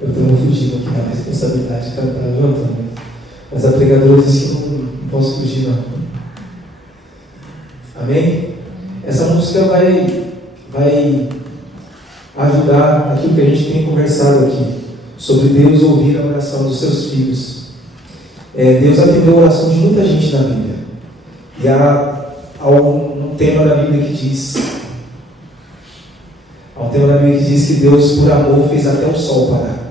Eu estou fugindo aqui da responsabilidade que ela está levantando. Mas a pregadora disse que não posso fugir, não. Amém? Essa música vai ajudar aquilo que a gente tem conversado aqui, sobre Deus ouvir a oração dos seus filhos. Deus atendeu a oração de muita gente na Bíblia. E há um tema da Bíblia que diz... Há um tema da Bíblia que diz que Deus, por amor, fez até o sol parar.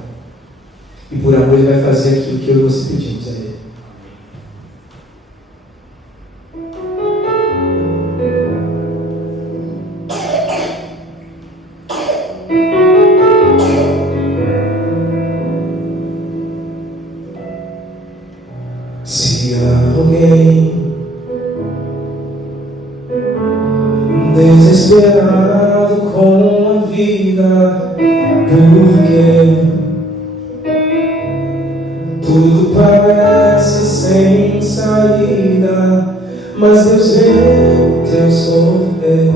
E por amor Ele vai fazer aquilo que eu e você pedimos a Ele. Se alguém desesperado com a vida, porque tudo parece sem saída, mas Deus vê o teu sofrer,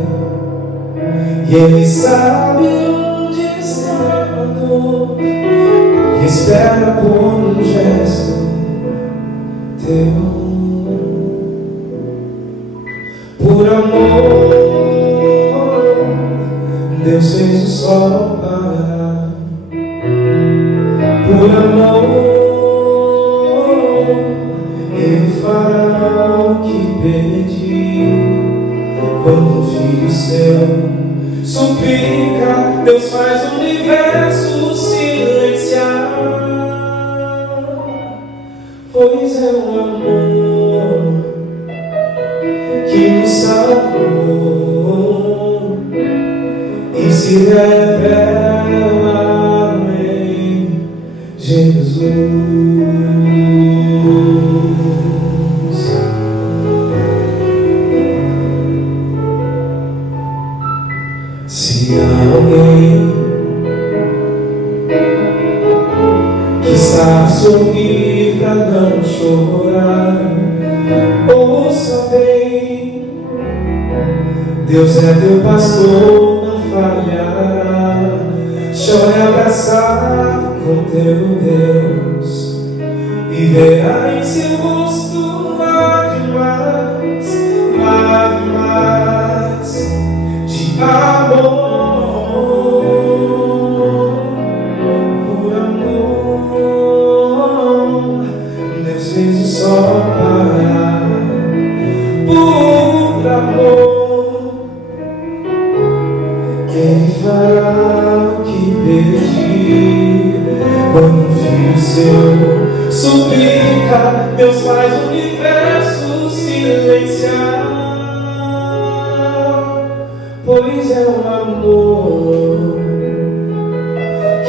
e Ele sabe onde está a dor, e espera por um gesto teu. Por amor, Deus fez o sol parar. Por amor, Ele fará o que pediu. Quando um filho seu suplica, Deus faz o universo silenciar. Pois é o amor que nos salvou e se revela em Jesus. Se alguém que sabe sorrir pra não chorar, ouça bem, Deus é teu pastor, não falhará. Chore abraçado com teu Deus e verá em seu rosto lágrimas, lágrimas de amor. Por amor, Deus fez o sol parar. Por amor, Ele fará o que pedir. Quando um filho seu suplica, Deus faz o universo silenciar. Pois é o amor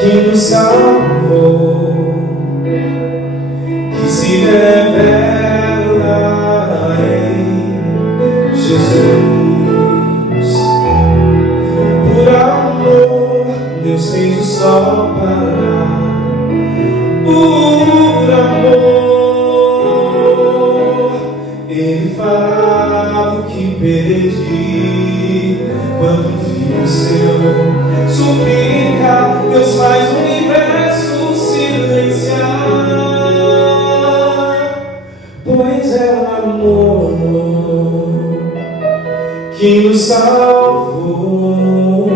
que nos salvou, que se revela em Jesus. Por amor, Deus fez o sol parar. Por amor, Ele fará o que pedir. Quando um filho seu suplica, Deus faz o universo silenciar. Pois é o amor que nos salvou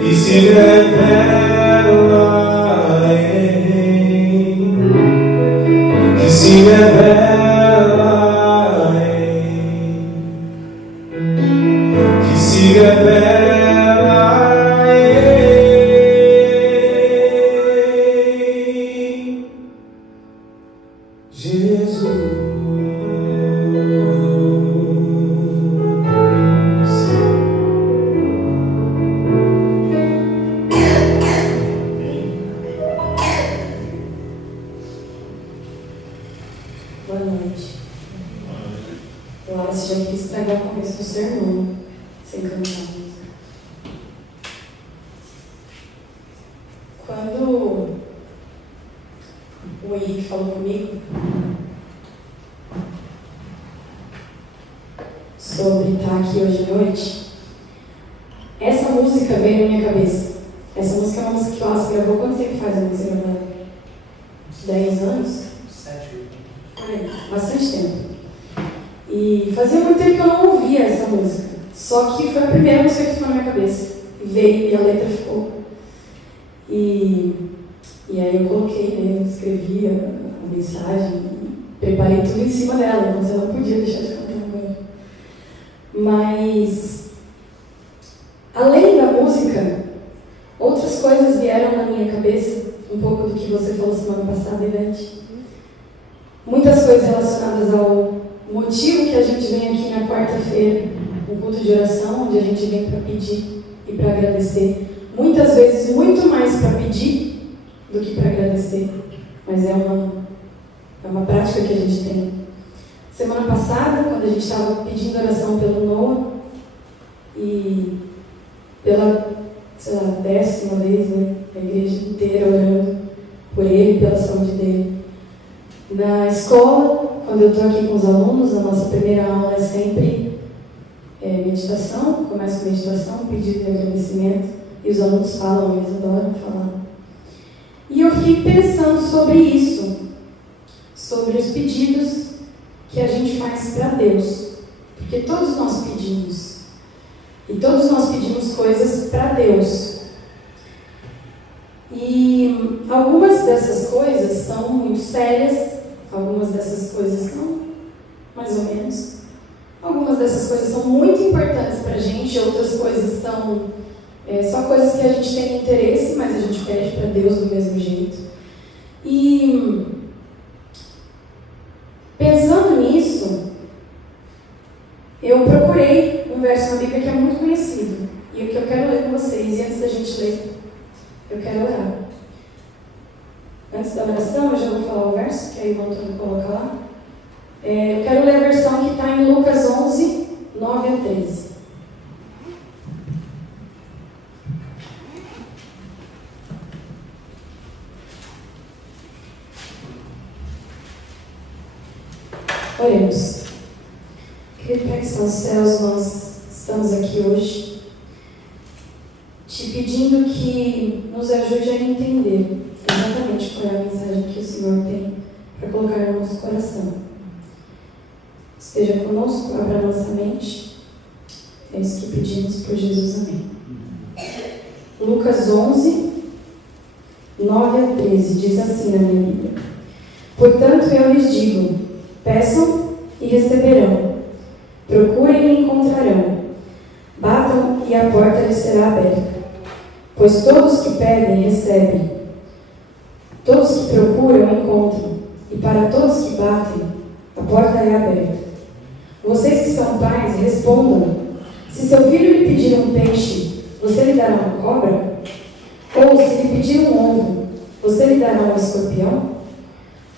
e se revela em, que se revela em, que se revela em Jesus. Boa noite. O Wallace já quis estragar o começo do sermão, sem cantar a música. Quando o Henrique falou comigo sobre estar aqui hoje à noite, essa música veio na minha cabeça. Essa música é uma música que o Wallace gravou quando ele faz a música gravada? 10 anos? 7, 8. Bastante tempo. E fazia muito tempo que eu não ouvia essa música. Só que foi a primeira música que ficou na minha cabeça. E veio e a letra ficou. E aí eu coloquei, né? Escrevi a mensagem, preparei tudo em cima dela, mas eu não podia deixar de cantar agora. Mas, além da música, outras coisas vieram na minha cabeça, um pouco do que você falou semana passada, Ivete. Muitas coisas relacionadas ao motivo que a gente vem aqui na quarta-feira, um culto de oração, onde a gente vem para pedir e para agradecer. Muitas vezes, muito mais para pedir do que para agradecer. Mas é uma prática que a gente tem. Semana passada, quando a gente estava pedindo oração pelo Noah, e pela, 10ª vez, né, a igreja inteira orando por ele, pela saúde dele. Na escola, quando eu estou aqui com os alunos, a nossa primeira aula é sempre meditação, começa com meditação, pedido de agradecimento, e os alunos falam, eles adoram falar. E eu fiquei pensando sobre isso, sobre os pedidos que a gente faz para Deus, porque todos nós pedimos, e todos nós pedimos coisas para Deus. E algumas dessas coisas são muito sérias, algumas dessas coisas são mais ou menos, algumas dessas coisas são muito importantes para a gente, outras coisas são só coisas que a gente tem interesse, mas a gente pede para Deus do mesmo jeito. E pensando nisso, eu procurei um verso na Bíblia que é muito conhecido, e o que eu quero ler com vocês, e antes da gente ler, eu quero orar. Antes da oração, eu já vou falar o verso, que aí o Antônio coloca lá. Eu quero ler a versão que está em Lucas 11, 9 a 13. Oremos. Querido Pai que está nos céus, nós estamos aqui hoje te pedindo que nos ajude a entender exatamente qual é a mensagem que o Senhor tem para colocar no nosso coração. Esteja conosco, abra a nossa mente. É isso que pedimos por Jesus. Amém. Lucas 11, 9 a 13 diz assim na minha Bíblia: Portanto, eu lhes digo, peçam e receberão, procurem e encontrarão, batam e a porta lhes será aberta. Pois todos que pedem, recebem, todos que procuram, encontram, e para todos que batem, a porta é aberta. Vocês que são pais, respondam: se seu filho lhe pedir um peixe, você lhe dará uma cobra? Ou se lhe pedir um ovo, você lhe dará um escorpião?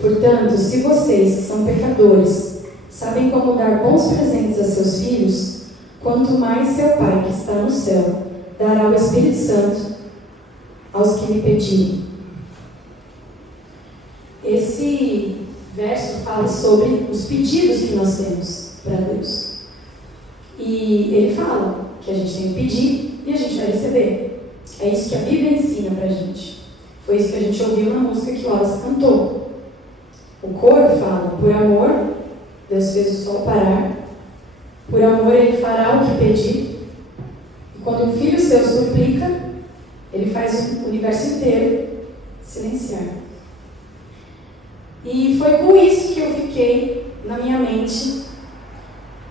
Portanto, se vocês, que são pecadores, sabem como dar bons presentes a seus filhos, quanto mais seu Pai, que está no céu, dará o Espírito Santo aos que lhe pedirem. Esse verso fala sobre os pedidos que nós temos para Deus. E ele fala que a gente tem que pedir e a gente vai receber. É isso que a Bíblia ensina para a gente. Foi isso que a gente ouviu na música que o Wallace cantou. O coro fala: por amor, Deus fez o sol parar. Por amor, Ele fará o que pedir. E quando um filho seu suplica, Ele faz o universo inteiro silenciar. E foi com isso que eu fiquei na minha mente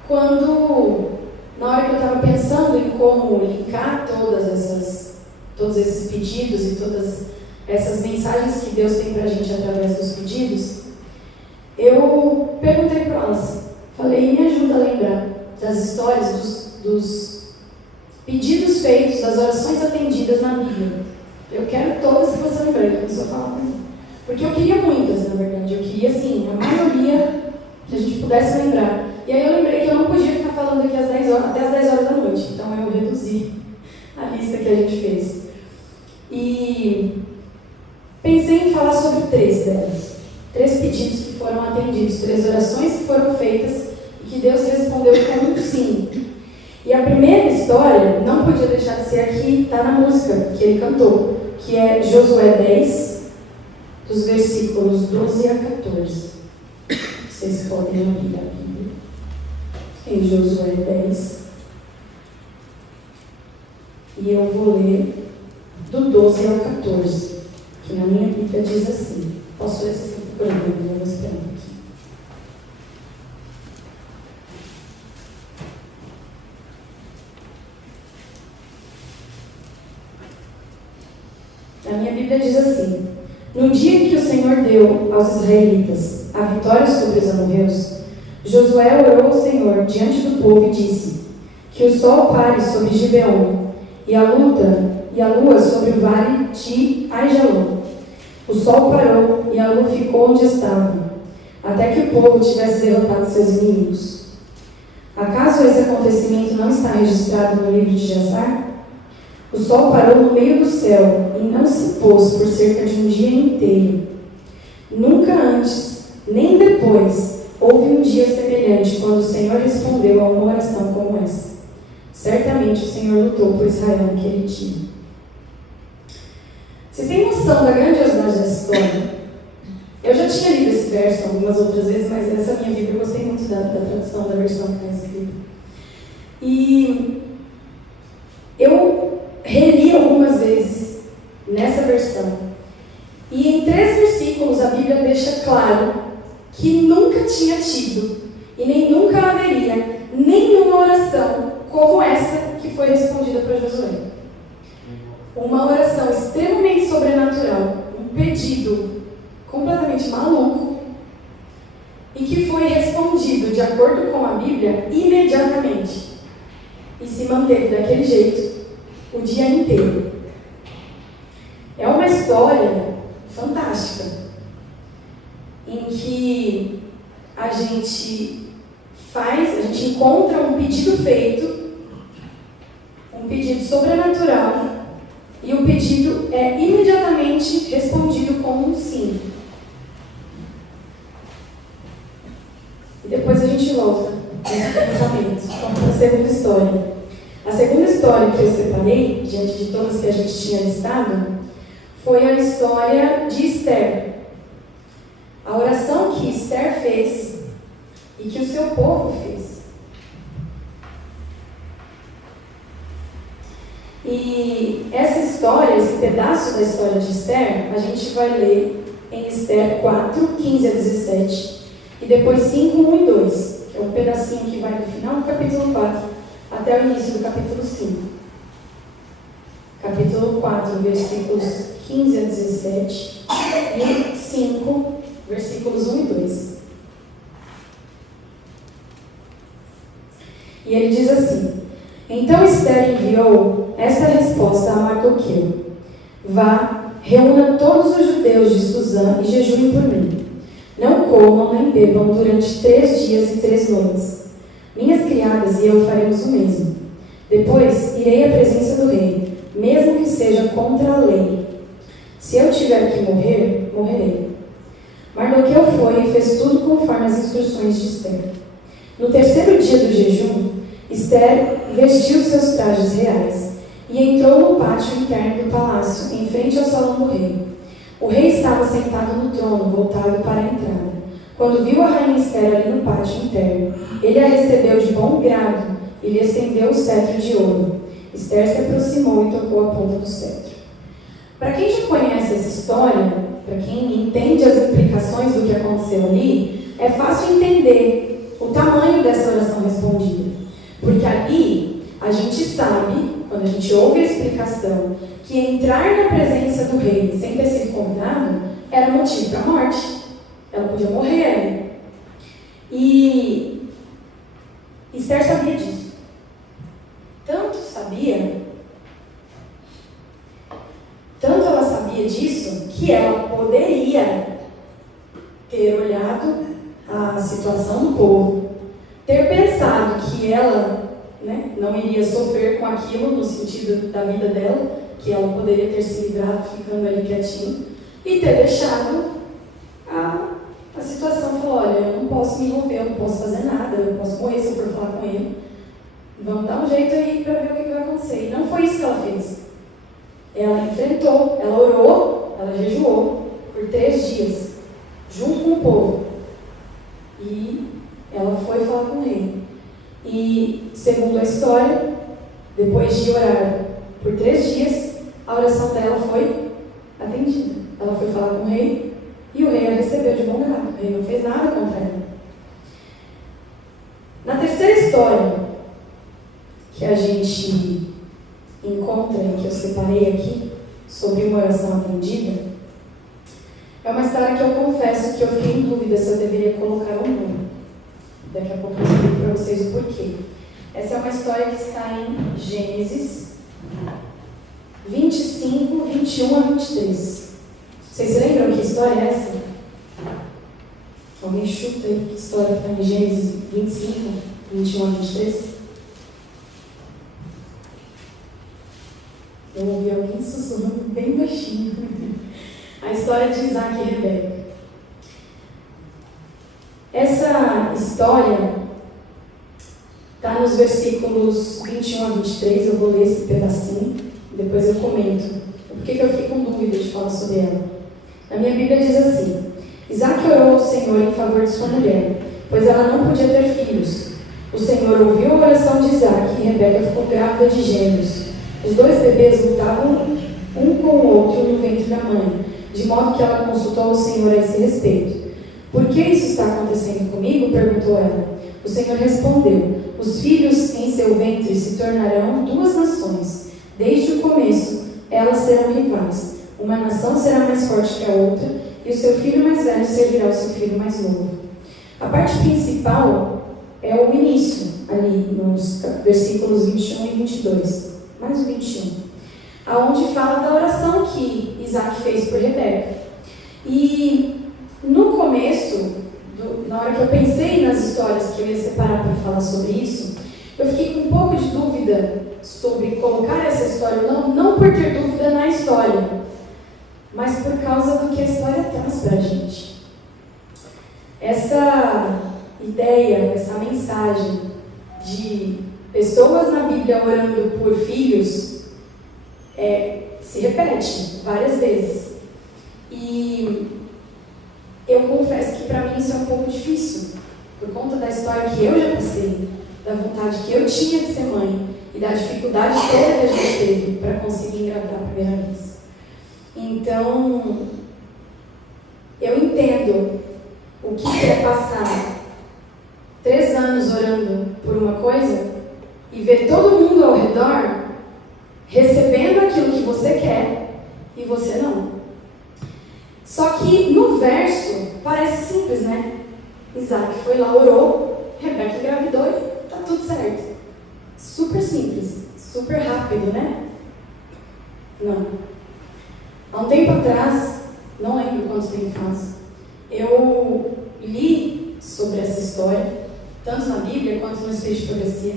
quando, na hora que eu estava pensando em como linkar todos esses pedidos e todas essas mensagens que Deus tem para a gente através dos pedidos, eu perguntei para elas, falei: me ajuda a lembrar das histórias dos pedidos feitos, das orações atendidas na Bíblia. Eu quero todas que você lembrar, que você fala para mim. Porque eu queria muitas, na verdade. Eu queria, assim, a maioria que a gente pudesse lembrar. E aí eu lembrei que eu não podia ficar falando aqui até as 10 horas da noite. Então eu reduzi a lista que a gente fez. E pensei em falar sobre 3 delas. 3 pedidos que foram atendidos, 3 orações que foram feitas e que Deus respondeu com um sim. E a primeira história, não podia deixar de ser aqui, está na música que ele cantou, que é Josué 10, dos versículos 12 a 14. Vocês podem abrir a Bíblia em Josué 10. E eu vou ler do 12 ao 14, que na minha Bíblia diz assim. Posso ler esse programa? Eu vou esperar aqui. Na minha Bíblia diz assim: no dia em que o Senhor deu aos israelitas a vitória sobre os amorreus, Josué orou ao Senhor diante do povo e disse: que o sol pare sobre Gibeon e a lua sobre o vale de Aijalon. O sol parou e a lua ficou onde estava, até que o povo tivesse derrotado seus inimigos. Acaso esse acontecimento não está registrado no livro de Jasar? O sol parou no meio do céu e não se pôs por cerca de um dia inteiro. Nunca antes, nem depois, houve um dia semelhante quando o Senhor respondeu a uma oração como essa. Certamente o Senhor lutou por Israel naquele dia. Vocês têm noção da grandiosidade dessa história? Eu já tinha lido esse verso algumas outras vezes, mas essa minha Bíblia eu gostei muito da tradução, da versão que está escrita. E eu reli algumas vezes nessa versão. E em 3 versículos a Bíblia deixa claro que nunca tinha tido e nem nunca haveria nenhuma oração como essa que foi respondida para Josué. Uma oração extremamente sobrenatural, um pedido completamente maluco e que foi respondido de acordo com a Bíblia imediatamente e se manteve daquele jeito o dia inteiro. É uma história fantástica em que a gente encontra um pedido feito, um pedido sobrenatural, e o pedido é imediatamente respondido com um sim. E depois a gente volta nesse pensamento, para a segunda história. A segunda história que eu separei, diante de todas que a gente tinha listado, foi a história de Esther. A oração que Esther fez e que o seu povo fez. E essa história, esse pedaço da história de Esther, a gente vai ler em Esther 4, 15 a 17, e depois 5, 1 e 2, que é um pedacinho que vai do final do capítulo 4 até o início do capítulo 5. Capítulo 4, versículos 15 a 17, e 5, versículos 1 e 2. E ele diz assim: então Esther enviou esta resposta a Mardoqueu: vá, reúna todos os judeus de Suzã e jejuem por mim. Não comam nem bebam durante 3 dias e 3 noites. Minhas criadas e eu faremos o mesmo. Depois irei à presença do rei, mesmo que seja contra a lei. Se eu tiver que morrer, morrerei. Mardoqueu foi e fez tudo conforme as instruções de Esther. No 3º dia do jejum, Esther vestiu seus trajes reais e entrou no pátio interno do palácio, em frente ao salão do rei. O rei estava sentado no trono, voltado para a entrada. Quando viu a rainha Esther ali no pátio interno, ele a recebeu de bom grado e lhe estendeu o cetro de ouro. Esther se aproximou e tocou a ponta do cetro. Para quem já conhece essa história, para quem entende as implicações do que aconteceu ali, é fácil entender o tamanho dessa oração respondida. Porque ali a gente sabe, quando a gente ouve a explicação, que entrar na presença do rei sem ter sido convidado era motivo para a morte. Ela podia morrer ali. E Esther sabia disso. Tanto ela sabia disso, que ela poderia ter olhado a situação do povo, ter pensado que ela não iria sofrer com aquilo no sentido da vida dela, que ela poderia ter se livrado ficando ali quietinho, e ter deixado a situação. Falou: olha, eu não posso me envolver, eu não posso fazer nada, eu posso morrer se eu for falar com ele. Vamos dar um jeito aí para ver o que vai acontecer. E não foi isso que ela fez. ela enfrentou, ela orou, ela jejuou por 3 dias, junto com o povo. E ela foi falar com o rei. E, segundo a história, depois de orar por 3 dias, a oração dela foi atendida. Ela foi falar com o rei e o rei a recebeu de bom grado. O rei não fez nada contra ela. Na terceira história que a gente encontra e que eu separei aqui, sobre uma oração atendida, é uma história que eu confesso que eu fiquei em dúvida se eu deveria colocar ou não. Daqui a pouco eu explico para vocês o porquê. Essa é uma história que está em Gênesis 25, 21 a 23. Vocês se lembram que história é essa? Alguém chuta aí que história está em Gênesis 25, 21 a 23? Eu ouvi alguém sussurrando bem baixinho. A história de Isaac e Rebeca. Essa história está nos versículos 21 a 23. Eu vou ler esse pedacinho, depois eu comento. Por que eu fiquei com dúvida de falar sobre ela? A minha Bíblia diz assim: Isaac orou ao Senhor em favor de sua mulher, pois ela não podia ter filhos. O Senhor ouviu a oração de Isaac e Rebeca ficou grávida de gêmeos. Os 2 bebês lutavam um com o outro no ventre da mãe, de modo que ela consultou o Senhor a esse respeito. Por que isso está acontecendo comigo? Perguntou ela. O Senhor respondeu: os filhos em seu ventre se tornarão 2 nações. Desde o começo, elas serão rivais. Uma nação será mais forte que a outra, e o seu filho mais velho servirá ao seu filho mais novo. A parte principal é o início, ali nos versículos 21 e 22. Mais o 21. Aonde fala da oração que Isaac fez por Rebeca. E no começo, na hora que eu pensei nas histórias que eu ia separar para falar sobre isso, eu fiquei com um pouco de dúvida sobre colocar essa história ou não por ter dúvida na história, mas por causa do que a história traz para a gente. Essa ideia, essa mensagem de pessoas na Bíblia orando por filhos se repete várias vezes. E eu confesso que para mim isso é um pouco difícil, por conta da história que eu já passei, da vontade que eu tinha de ser mãe e da dificuldade toda que a gente teve para conseguir engravidar a primeira vez. Então, eu entendo o que é passar 3 anos orando por uma coisa e ver todo mundo ao redor recebendo aquilo que você quer e você não. Só que no verso parece simples, né? Isaac foi lá, orou, Rebeca engravidou e tá tudo certo. Super simples, super rápido, né? Não. Há um tempo atrás, não lembro quanto tempo faz, eu li sobre essa história, tanto na Bíblia quanto no Espírito de Profecia,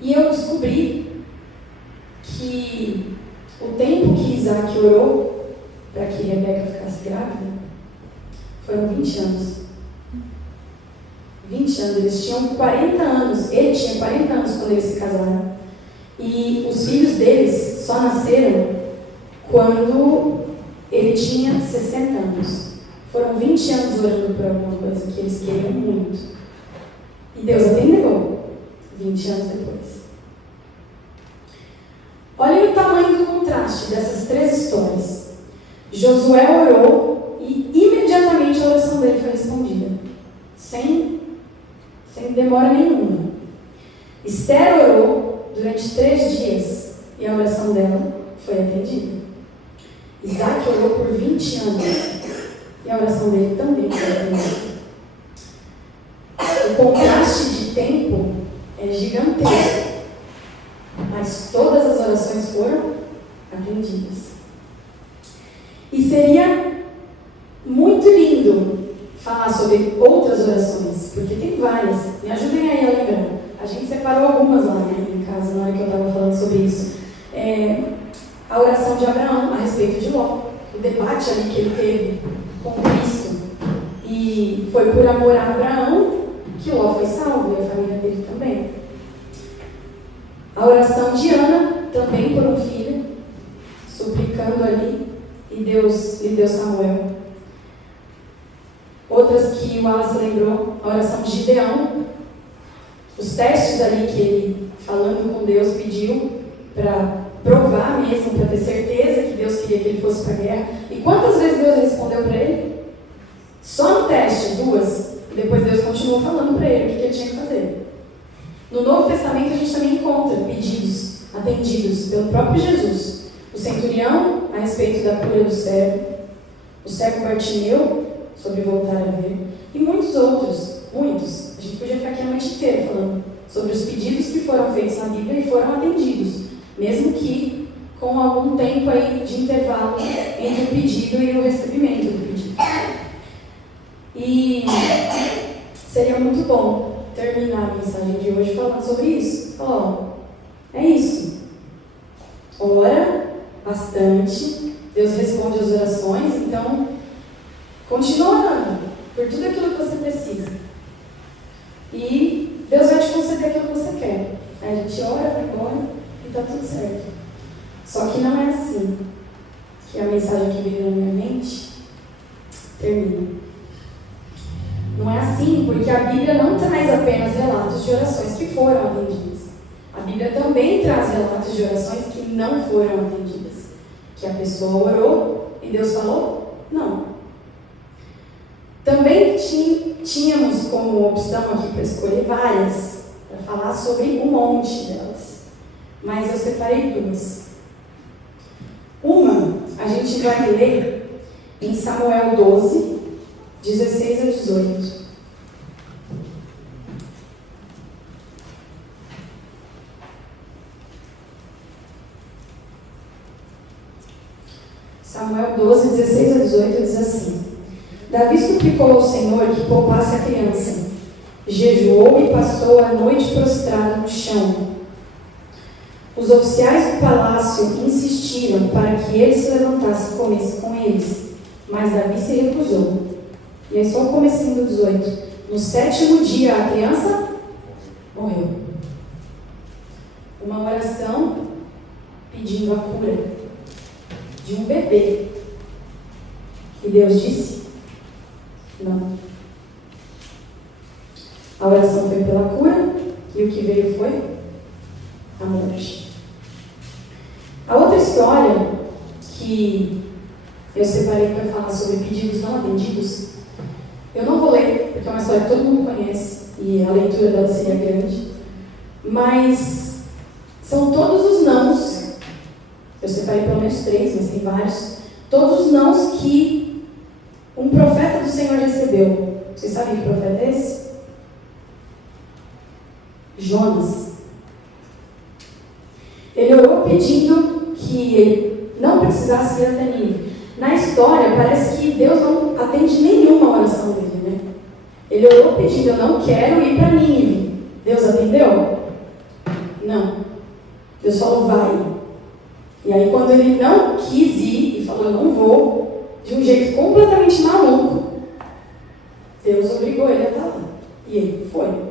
e eu descobri que o tempo que Isaac orou para que Rebeca ficasse grávida foram 20 anos. 20 anos, eles tinham 40 anos, ele tinha 40 anos quando eles se casaram, e os filhos deles só nasceram quando ele tinha 60 anos. Foram 20 anos orando por alguma coisa que eles queriam muito. E Deus atendeu 20 anos depois. Olhem o tamanho do contraste dessas 3 histórias. Josué orou e imediatamente a oração dele foi respondida. Sem demora nenhuma. Esther orou durante 3 dias e a oração dela foi atendida. Isaac orou por 20 anos e a oração dele também foi atendida. O contraste de tempo é gigantesco, mas todas as orações foram atendidas. E seria muito lindo falar sobre outras orações, porque tem várias. Me ajudem aí a lembrar. A gente separou algumas lá, né, em casa, na hora que eu estava falando sobre isso. A oração de Abraão a respeito de Ló, o debate ali que ele teve com Cristo. E foi por amor a Abraão que Ló foi salvo, e a família dele também. A oração de Ana, também por um filho, super orando ali e Deus lhe deu Samuel. Outras que o Wallace lembrou, a oração de Gideão, os testes ali que ele, falando com Deus, pediu para provar mesmo, para ter certeza que Deus queria que ele fosse para a guerra. E quantas vezes Deus respondeu para ele? Só no teste, 2. E depois Deus continuou falando para ele o que ele tinha que fazer. No Novo Testamento a gente também encontra pedidos atendidos pelo próprio Jesus. O centurião a respeito da cura do cego, o cego Bartimeu sobre voltar a ver, e muitos outros, muitos. A gente podia ficar aqui a noite inteira falando sobre os pedidos que foram feitos na Bíblia e foram atendidos, mesmo que com algum tempo aí de intervalo entre o pedido e o recebimento do pedido. E seria muito bom terminar a mensagem de hoje falando sobre isso. É isso. Ora bastante, Deus responde às orações, então continua orando por tudo aquilo que você precisa. E Deus vai te conceder aquilo que você quer. A gente ora, vai embora e está tudo certo. Só que não é assim que a mensagem que veio na minha mente termina. Não é assim porque a Bíblia não traz apenas relatos de orações que foram atendidas. A Bíblia também traz relatos de orações que não foram atendidas. Que a pessoa orou e Deus falou? Não. Também tínhamos como opção aqui para escolher várias, para falar sobre um monte delas. Mas eu separei 2. Uma, a gente vai ler em Samuel 12, 16 a 18. Samuel 12, 16 a 18 diz assim: Davi suplicou ao Senhor que poupasse a criança. Jejuou e passou a noite prostrado no chão. Os oficiais do palácio insistiram para que ele se levantasse e comesse com eles, mas Davi se recusou. E aí só o comecinho do 18. No 7º dia a criança morreu. Uma oração pedindo a cura de um bebê. E Deus disse: não. A oração foi pela cura e o que veio foi a morte. A outra história que eu separei para falar sobre pedidos não atendidos, eu não vou ler, porque é uma história que todo mundo conhece e a leitura dela seria grande, mas são todos os nãos. Eu separei pelo menos 3, mas tem vários. Todos os nãos que um profeta do Senhor recebeu. Vocês sabem que profeta é esse? Jonas. Ele orou pedindo que ele não precisasse ir até Nínive. Na história, parece que Deus não atende nenhuma oração dele, né? Ele orou pedindo: eu não quero ir para Nínive. Deus atendeu? Não. Deus falou: vai. E aí, quando ele não quis ir e falou: eu não vou, de um jeito completamente maluco, Deus obrigou ele a estar lá. E ele foi.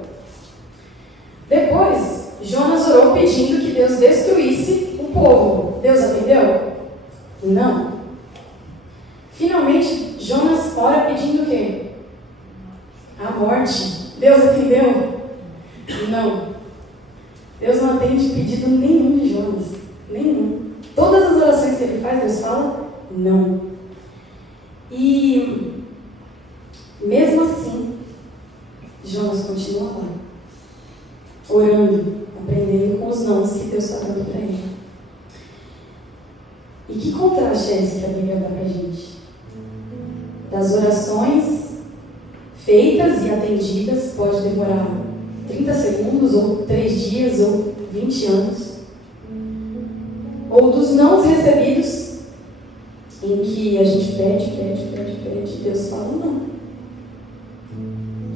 Depois, Jonas orou pedindo que Deus destruísse o povo. Deus atendeu? Não. Finalmente, Jonas ora pedindo o quê? A morte. Deus atendeu? Não. Deus não atende pedido nenhum de Jonas. Nenhum. Todas as orações que ele faz, Deus fala: não. E mesmo assim, Jonas continua lá, orando, aprendendo com os nãos que Deus está dando para ele. E que contraste é esse que a Bíblia dá para a gente? Das orações feitas e atendidas, pode demorar 30 segundos, ou 3 dias, ou 20 anos. Ou dos nãos recebidos, em que a gente pede, e Deus fala: não.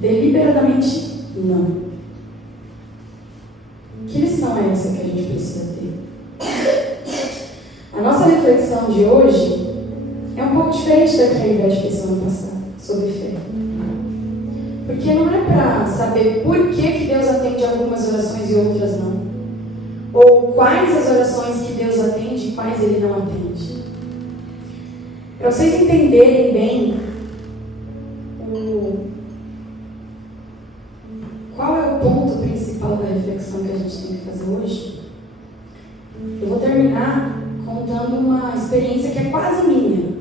Deliberadamente, não. Que lição é essa que a gente precisa ter? A nossa reflexão de hoje é um pouco diferente da que a Ivete fez semana passada, sobre fé. Porque não é para saber por que Deus atende algumas orações e outras não. Ou quais as orações que Deus atende e quais Ele não atende. Para vocês entenderem bem qual é o ponto principal da reflexão que a gente tem que fazer hoje, eu vou terminar contando uma experiência que é quase minha.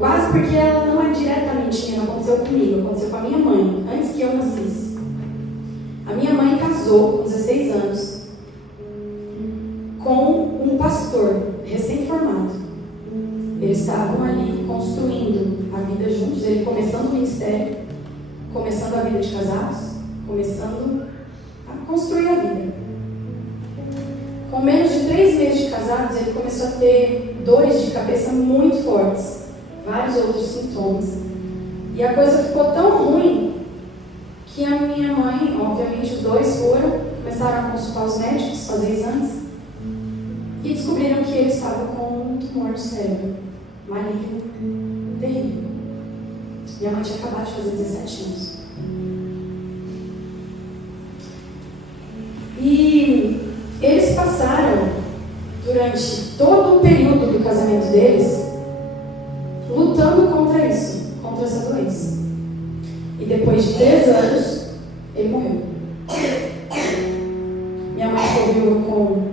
Quase porque ela não é diretamente minha, não aconteceu comigo, aconteceu com a minha mãe, antes que eu nascesse. A minha mãe casou com 16 anos com um pastor recém-formado. Eles estavam ali construindo a vida juntos, ele começando o ministério, começando a vida de casados, começando a construir a vida. Com menos de 3 meses de casados, ele começou a ter dores de cabeça muito fortes, vários outros sintomas. E a coisa ficou tão ruim que a minha mãe, obviamente os dois começaram a consultar os médicos, fazer exames, e descobriram que ele estava com um tumor no cérebro, maligno, terrível. Minha mãe tinha acabado de fazer 17 anos. E eles passaram, durante todo o período do casamento deles, lutando contra isso, contra essa doença. E depois de 3 anos, ele morreu. Minha mãe ficou viúva com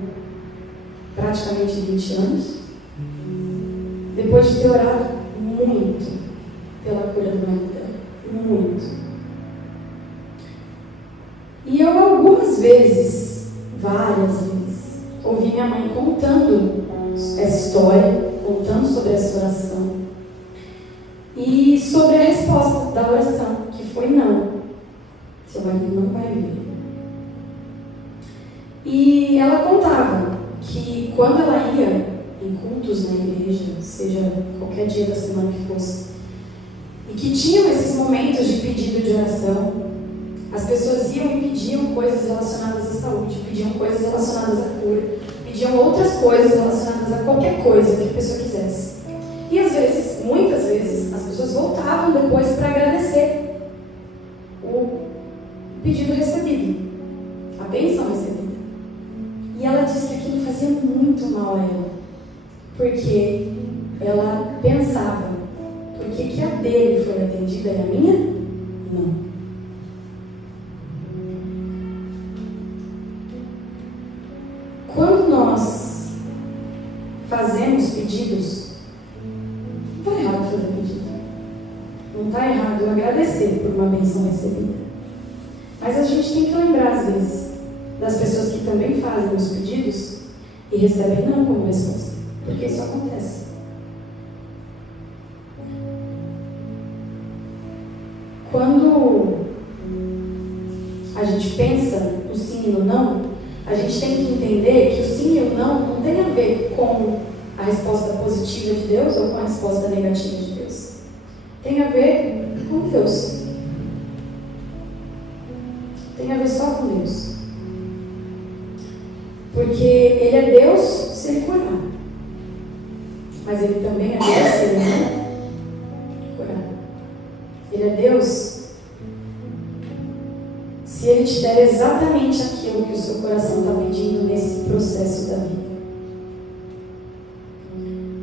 praticamente 20 anos. Depois de ter orado muito pela cura do marido dela. Muito. E eu algumas vezes, várias vezes, ouvi minha mãe contando essa história, contando sobre essa oração. E sobre a resposta da oração, que foi não. Seu marido não vai viver. E ela contava que quando ela ia em cultos na igreja, seja qualquer dia da semana que fosse, e que tinham esses momentos de pedido de oração, as pessoas iam e pediam coisas relacionadas à saúde, pediam coisas relacionadas à cura, pediam outras coisas relacionadas a qualquer coisa que a pessoa quisesse. E às vezes, muitas vezes, as pessoas voltavam depois para agradecer o pedido recebido, a bênção recebida. E ela disse que aquilo fazia muito mal a ela, porque ela pensava, por que a dele foi atendida e a minha não? Quando nós fazemos pedidos, não está errado fazer pedido. Não está errado agradecer por uma bênção recebida. Mas a gente tem que lembrar, às vezes, das pessoas que também fazem os pedidos e recebem não como resposta. Porque isso acontece. Quando a gente pensa no sim e no não, a gente tem que entender que o sim e o não tem a ver com a resposta positiva de Deus ou com a resposta negativa de Deus. Tem a ver com Deus. Tem a ver só com Deus. Porque Ele é Deus se Ele curar. Mas Ele também é Deus se Ele não curar. Ele é Deus se Ele te der exatamente aquilo que o seu coração está pedindo nesse processo da vida.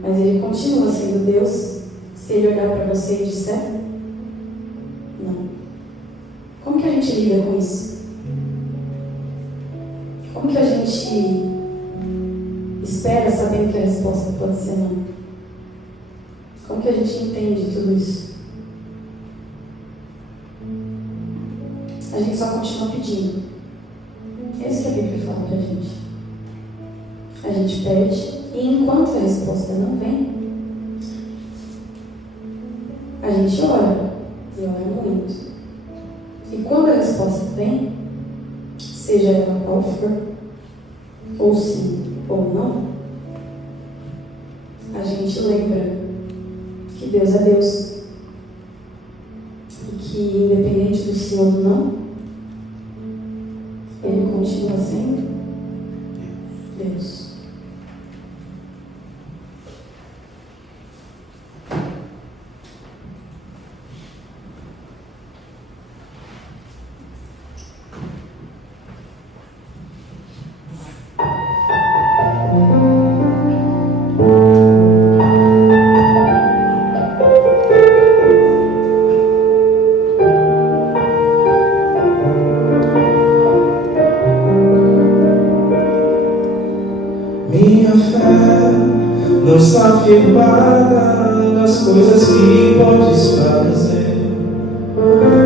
Mas Ele continua sendo Deus se Ele olhar para você e disser não. Como que a gente lida com isso? Como que a gente espera sabendo que a resposta pode ser não? Como que a gente entende tudo isso? A gente só continua pedindo. É isso que a Bíblia fala pra gente. A gente pede e enquanto a resposta não vem, a gente ora. E ora muito. E quando a resposta vem, seja ela qual for, ou sim ou não, a gente lembra que Deus é Deus. E que independente do sim ou do não, Ele continua sendo Deus. firmada nas coisas que podes fazer.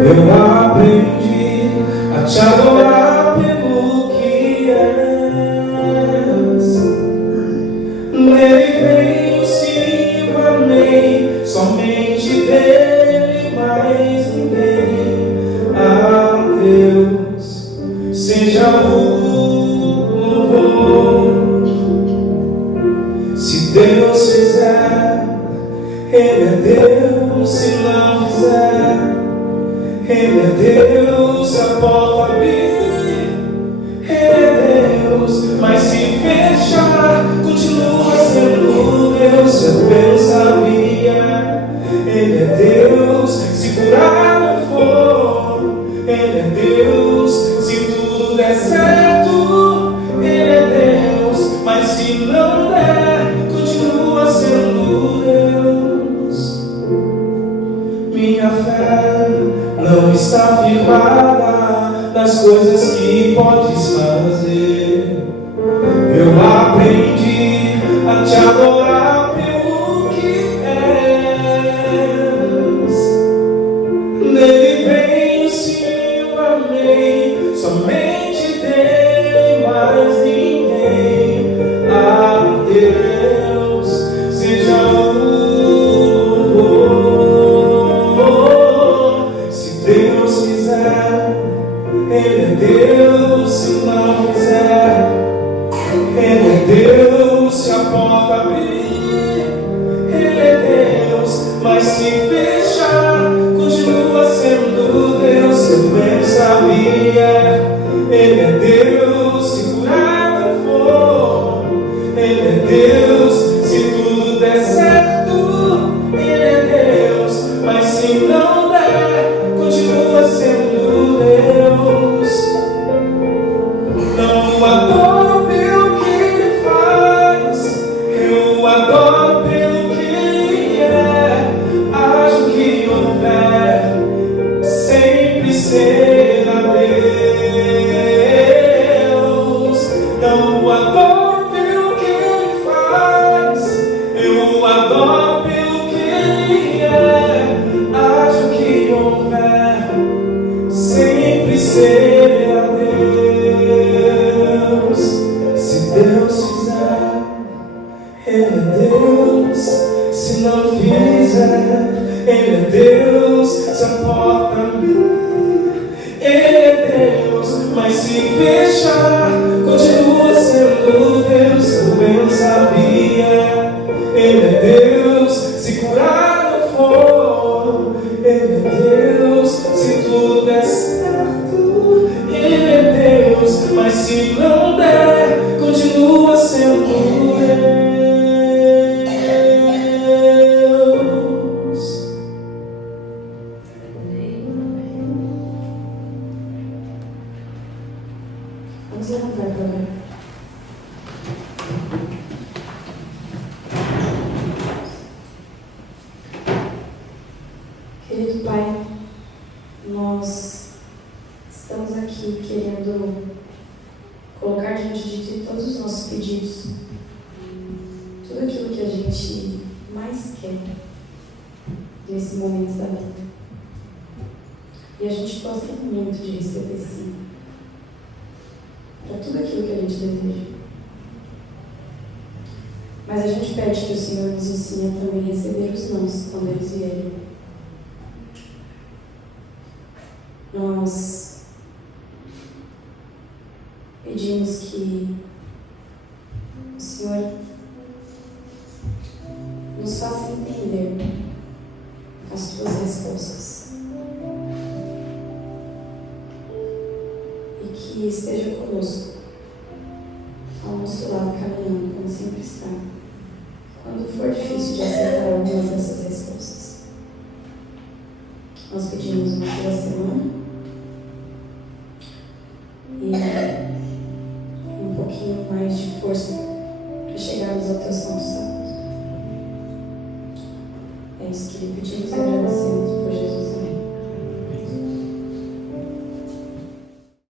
Eu aprendi a te adorar pelo que és. Nele veio, sim, o amei, somente dele, mais ninguém. A Deus seja o louvor. Se Deus fizer, Ele é Deus. Se não fizer, Ele é Deus. Se a porta abrir, Ele é Deus. Mas se fechar, continua sendo Deus. Eu bem sabia, Ele é Deus. Se curar não for, Ele é Deus. Se tudo der certo, Ele é Deus. Mas se não der, continua sendo Deus. Minha fé não está firmada nas coisas que podes fazer. Eu aprendi a te adorar pelo que és. Nele veio, sim, o amei, somente dele, mais ninguém. A Deus seja o louvor. Se Deus fizer, Ele é Deus. Se não fizer, Ele é Deus. Se a porta abrir, Ele é Deus. Mas se fechar, continua sendo Deus. Eu bem sabia, Ele é Deus. Se curar não for, Ele é Deus. Se tudo der certo, Ele é Deus. Mas se não der, continua sendo Deus. Não o adoro pelo que Ele faz, eu o adoro pelo que Ele é. Acho que houver, sempre será Deus. Não o adoro pelo que Ele faz, eu o adoro pelo que Ele é. Acho que houver, sempre será Deus. Se Deus fizer, Ele é Deus. Se não fizer, Ele é Deus. Se a porta abrir, Ele é Deus. Mas se fechar, continua sendo Deus. Eu bem sabia, Ele é Deus. Se curar não for, Ele é Deus. Se tudo der certo, Ele é Deus. Mas se não der, continua sendo Deus. Vamos levantar para orar. Querido Pai, nós estamos aqui querendo colocar diante de Ti todos os nossos pedidos, tudo aquilo que a gente mais quer nesse momento da vida. E a gente gosta muito de receber sim, para tudo aquilo que a gente deseja. Mas a gente pede que o Senhor nos ensine a também receber os nãos quando eles vierem. Nós pedimos que o Senhor nos faça entender as Tuas respostas e que esteja conosco, ao nosso lado, caminhando como sempre está, quando for difícil de aceitar algumas dessas respostas. Nós pedimos uma boa semana.